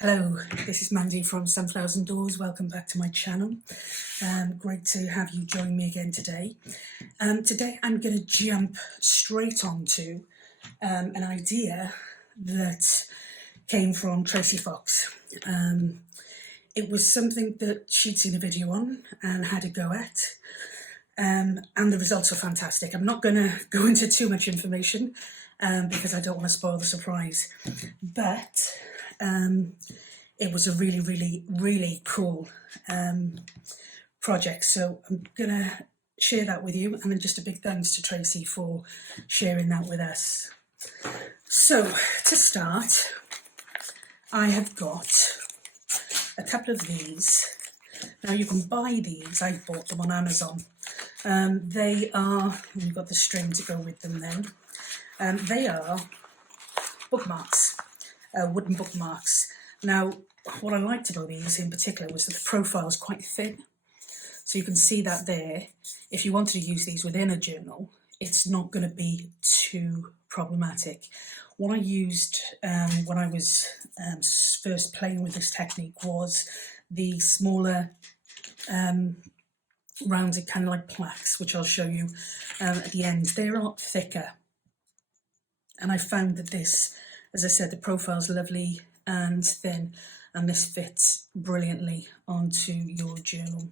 Hello, this is Mandy from Sunflowers and Doors. Welcome back to my channel. Great to have you join me again today. Today I'm going to jump straight onto an idea that came from Tracie Fox. It was something that she'd seen a video on and had a go at, and the results are fantastic. I'm not going to go into too much information because I don't want to spoil the surprise, but it was a really cool project, so I'm gonna share that with you, and then just a big thanks to Tracie for sharing that with us. So to start, I have got a couple of these. Now you can buy these, I bought them on Amazon. They are, we've got the string to go with them then, they are bookmarks. Wooden bookmarks. Now, what I liked about these in particular was that the profile is quite thin. So you can see that there. If you wanted to use these within a journal, it's not going to be too problematic. What I used when I was first playing with this technique was the smaller rounded kind of like plaques, which I'll show you at the end. They're a lot thicker. And I found that this, as I said, the profile's lovely and thin, and this fits brilliantly onto your journal,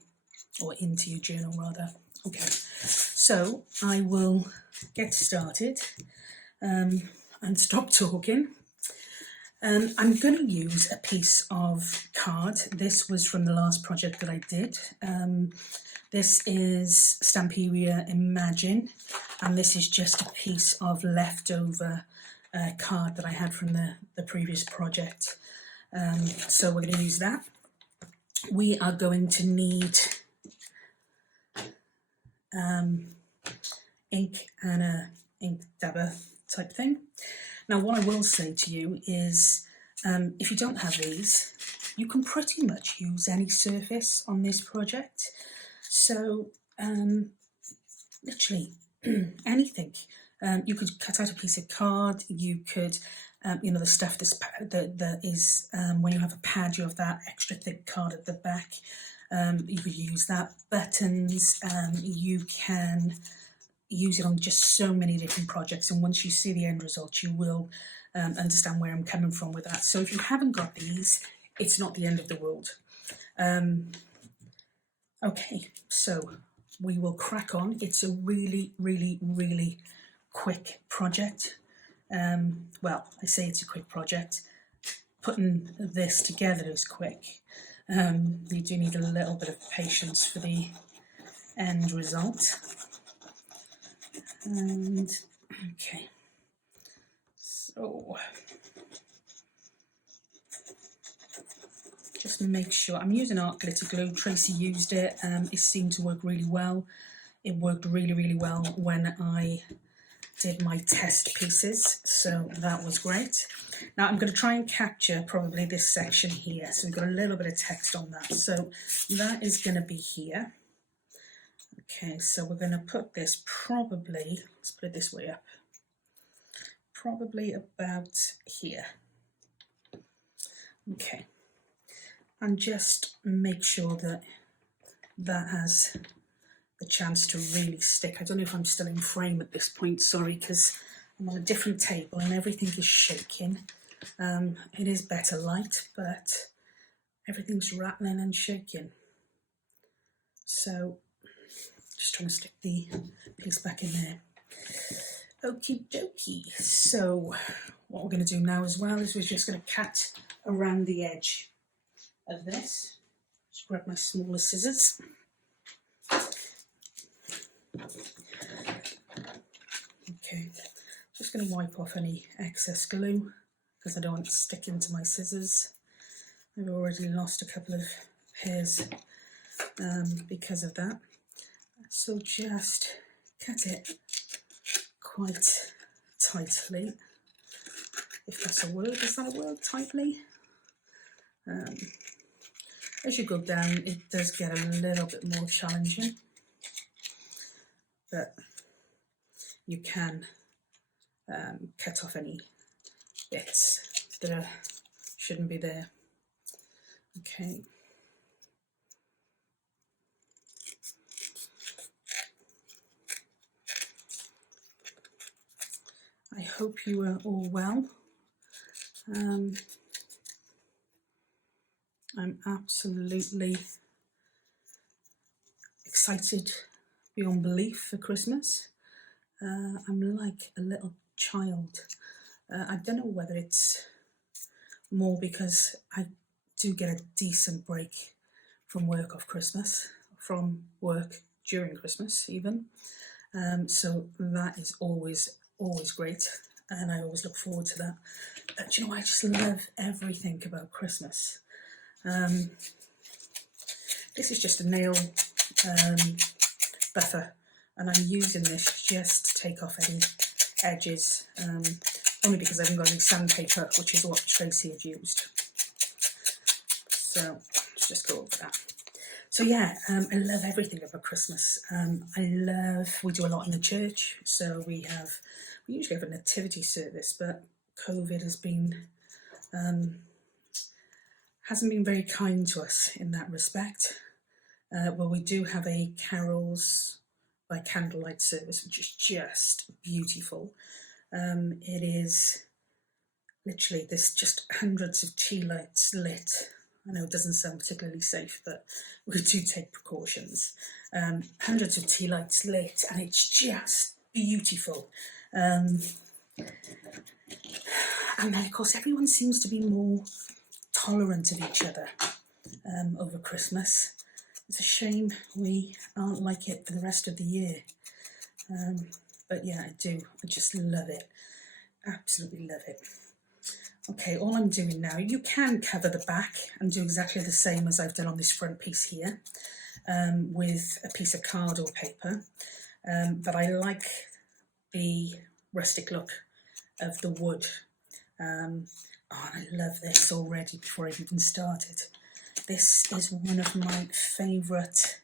or into your journal rather. Okay, so I will get started and stop talking. I'm going to use a piece of card. This was from the last project that I did. This is Stamperia Imagine, and this is just a piece of leftover card that I had from the previous project. So we're going to use that. We are going to need ink and a ink dabber type thing. Now what I will say to you is if you don't have these, you can pretty much use any surface on this project. So literally anything. You could cut out a piece of card, you could, you know, the stuff that is, when you have a pad, you have that extra thick card at the back, you could use that. Buttons, you can use it on just so many different projects, and once you see the end result, you will understand where I'm coming from with that. So if you haven't got these, it's not the end of the world. Okay, so we will crack on. It's a really quick project. Well, I say it's a quick project. Putting this together is quick. You do need a little bit of patience for the end result. And okay, so just make sure I'm using art glitter glue. Tracie used it. It seemed to work really well. It worked really well when I did my test pieces, so that was great. Now I'm going to try and capture probably this section here, so we've got a little bit of text on that, so that is going to be here. Okay, so we're going to put this probably, let's put it this way up, probably about here. Okay, and just make sure that that has the chance to really stick. I don't know if I'm still in frame at this point, sorry, because I'm on a different table and everything is shaking. It is better light, but everything's rattling and shaking. So just trying to stick the piece back in there. Okie dokie. So what we're going to do now as well is we're just going to cut around the edge of this. Just grab my smaller scissors. Okay, just going to wipe off any excess glue because I don't want it to stick into my scissors. I've already lost a couple of hairs because of that. So just cut it quite tightly, if that's a word. Is that a word, tightly? As you go down, it does get a little bit more challenging, but you can cut off any bits that shouldn't be there. Okay. I hope you are all well. I'm absolutely excited beyond belief for Christmas. I'm like a little child. I don't know whether it's more because I do get a decent break from work off Christmas, from work during Christmas even. So that is always great, and I always look forward to that. But you know, I just love everything about Christmas. This is just a nail buffer, and I'm using this just to take off any edges, only because I haven't got any sandpaper, which is what Tracie had used. So let's just go over that. So yeah, I love everything about Christmas. We do a lot in the church, so we usually have a nativity service, but COVID hasn't been very kind to us in that respect. Well, we do have a carols by candlelight service, which is just beautiful. It is literally, there's just hundreds of tea lights lit. I know it doesn't sound particularly safe, but we do take precautions. Hundreds of tea lights lit, and it's just beautiful. And then, of course, everyone seems to be more tolerant of each other over Christmas. It's a shame we aren't like it for the rest of the year. But yeah, I do. I just love it. Absolutely love it. Okay, all I'm doing now, you can cover the back and do exactly the same as I've done on this front piece here, with a piece of card or paper. But I like the rustic look of the wood. Oh, I love this already before I've even started. This is one of my favourite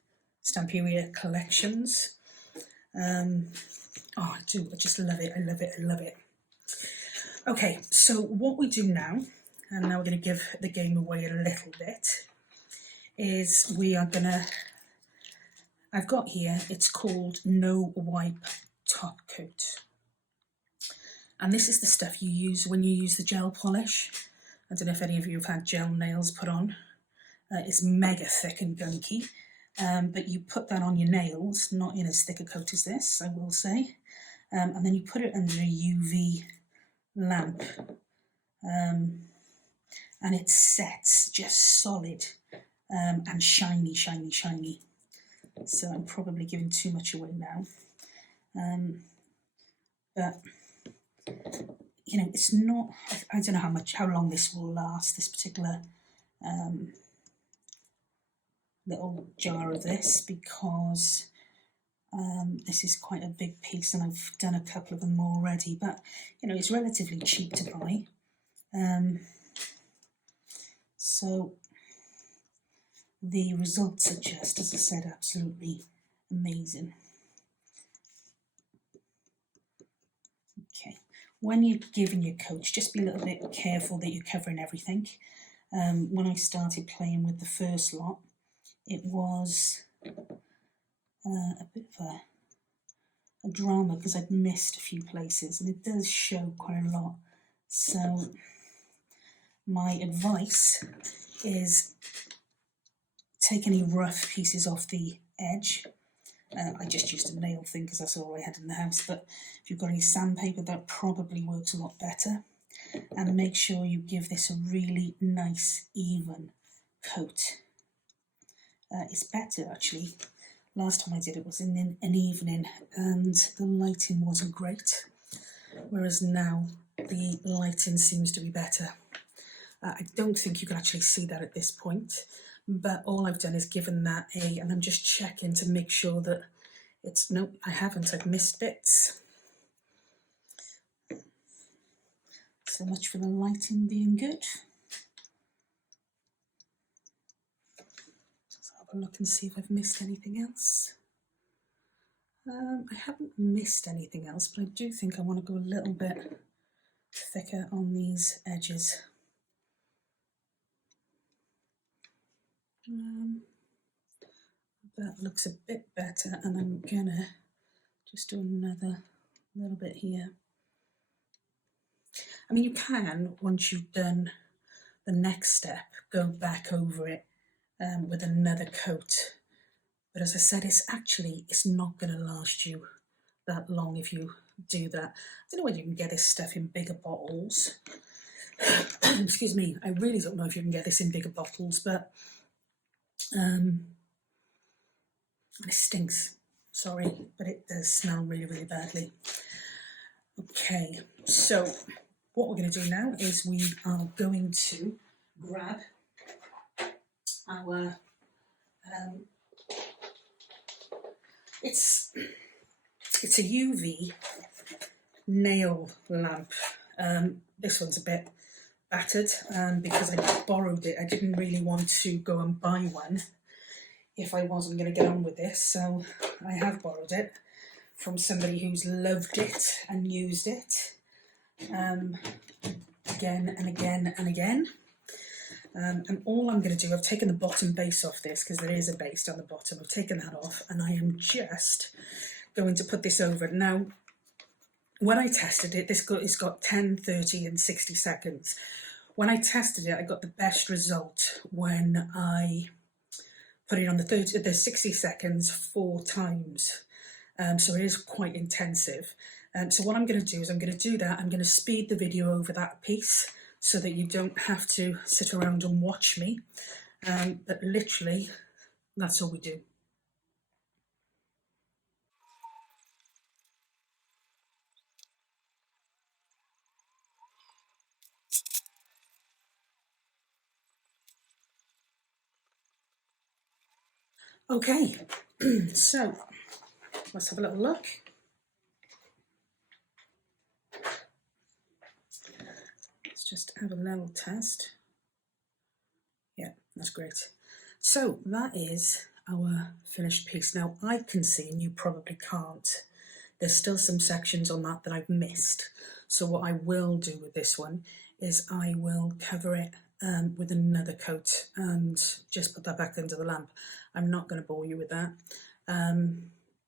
Stamperia collections. Oh, I do. I just love it. I love it. I love it. Okay, so what we do now, and now we're going to give the game away a little bit, is we are going to, I've got here, it's called No Wipe Top Coat. And this is the stuff you use when you use the gel polish. I don't know if any of you have had gel nails put on. It's mega thick and gunky, but you put that on your nails, not in as thick a coat as this, I will say. And then you put it under a UV lamp, and it sets just solid and shiny, shiny, shiny. So I'm probably giving too much away now. But you know, it's not, I don't know how long this will last, this particular little jar of this, because this is quite a big piece and I've done a couple of them already, but you know, it's relatively cheap to buy. So the results are just, as I said, absolutely amazing. Okay, when you're giving your coats, just be a little bit careful that you're covering everything. When I started playing with the first lot, it was a bit of a drama because I'd missed a few places, and it does show quite a lot. So my advice is take any rough pieces off the edge. I just used a nail thing because that's all I had in the house, but if you've got any sandpaper, that probably works a lot better. And make sure you give this a really nice, even coat. It's better, actually. Last time I did it was in an evening and the lighting wasn't great, whereas now the lighting seems to be better. I don't think you can actually see that at this point, but all I've done is given that and I'm just checking to make sure that it's, nope, I haven't, I've missed bits. So much for the lighting being good. Let's have a look and see if I've missed anything else. I haven't missed anything else, but I do think I want to go a little bit thicker on these edges. That looks a bit better, and I'm gonna just do another little bit here. I mean, you can, once you've done the next step, go back over it with another coat. But as I said, it's not going to last you that long if you do that. I don't know whether you can get this stuff in bigger bottles. Excuse me, I really don't know if you can get this in bigger bottles, but it stinks. Sorry, but it does smell really, really badly. Okay, so what we're going to do now is we are going to grab our it's a UV nail lamp. This one's a bit battered because I borrowed it. I didn't really want to go and buy one if I wasn't going to get on with this, so I have borrowed it from somebody who's loved it and used it again and again and again. And all I'm going to do, I've taken the bottom base off this because there is a base down the bottom. I've taken that off and I am just going to put this over. Now, when I tested it, it's got 10, 30 and 60 seconds. When I tested it, I got the best result when I put it on the 60 seconds 4 times. So it is quite intensive. So what I'm going to do is I'm going to do that. I'm going to speed the video over that piece so that you don't have to sit around and watch me. But literally, that's all we do. Okay, so let's have a little look. Let's just have a little test. Yeah, that's great. So that is our finished piece. Now I can see, and you probably can't, there's still some sections on that I've missed. So what I will do with this one is I will cover it with another coat and just put that back under the lamp. I'm not going to bore you with that.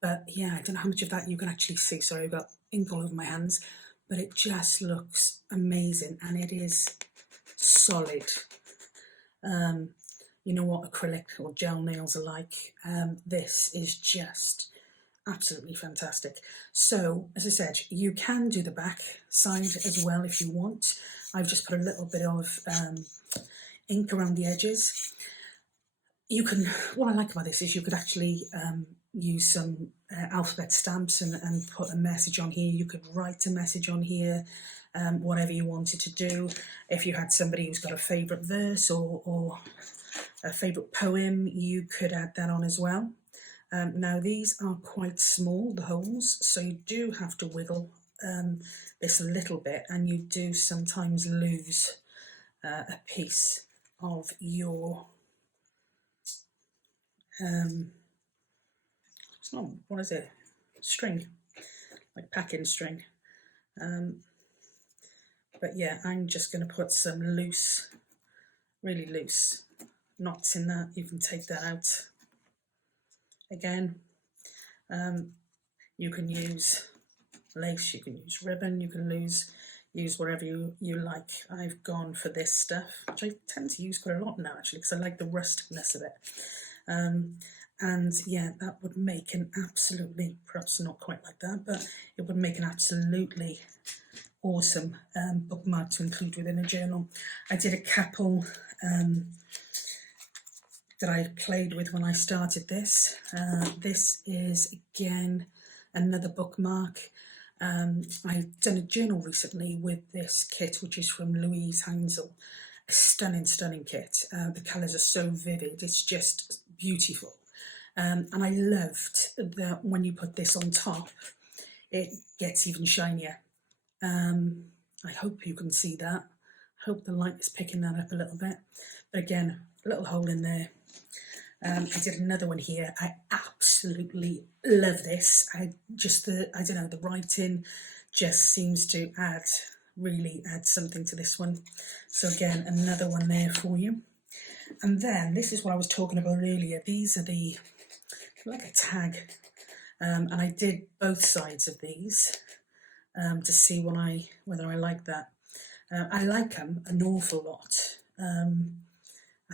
But yeah, I don't know how much of that you can actually see. Sorry, I've got ink all over my hands, but it just looks amazing and it is solid. You know what acrylic or gel nails are like. This is just absolutely fantastic. So, as I said, you can do the back side as well if you want. I've just put a little bit of ink around the edges. You can, what I like about this is you could actually use some alphabet stamps and put a message on here. You could write a message on here, whatever you wanted to do. If you had somebody who's got a favourite verse or a favourite poem, you could add that on as well. Now these are quite small, the holes, so you do have to wiggle this a little bit, and you do sometimes lose a piece of your it's not, what is it, string, like packing string. But yeah, I'm just going to put some loose, really loose knots in that. You can take that out. Again, you can use lace, you can use ribbon, you can use whatever you like. I've gone for this stuff, which I tend to use quite a lot now actually, because I like the rusticness of it. And yeah, that would make an absolutely, perhaps not quite like that, but it would make an absolutely awesome bookmark to include within a journal. I did a couple that I played with when I started this. This is again another bookmark. I've done a journal recently with this kit, which is from Louise Heinzel. A stunning, stunning kit. The colours are so vivid, it's just beautiful. And I loved that when you put this on top, it gets even shinier. I hope you can see that. I hope the light is picking that up a little bit. But again, a little hole in there. I did another one here. I absolutely love this. I don't know, the writing just seems to really add something to this one. So again, another one there for you. And then this is what I was talking about earlier. These are the, like a tag, and I did both sides of these to see whether I like that. I like them an awful lot, and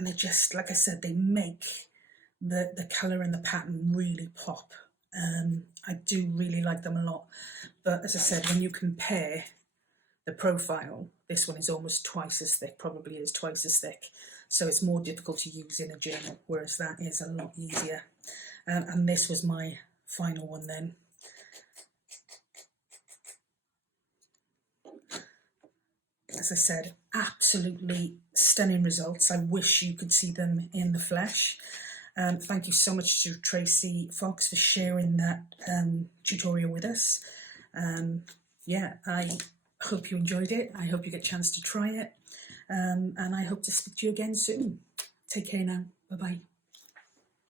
they just, like I said, they make the colour and the pattern really pop. I do really like them a lot, but as I said, when you compare the profile, this one is almost twice as thick, probably is twice as thick, so it's more difficult to use in a journal, whereas that is a lot easier. And this was my final one then. As I said, absolutely stunning results. I wish you could see them in the flesh. Thank you so much to Tracie Fox for sharing that tutorial with us. Yeah, I hope you enjoyed it. I hope you get a chance to try it. And I hope to speak to you again soon. Take care now. Bye-bye.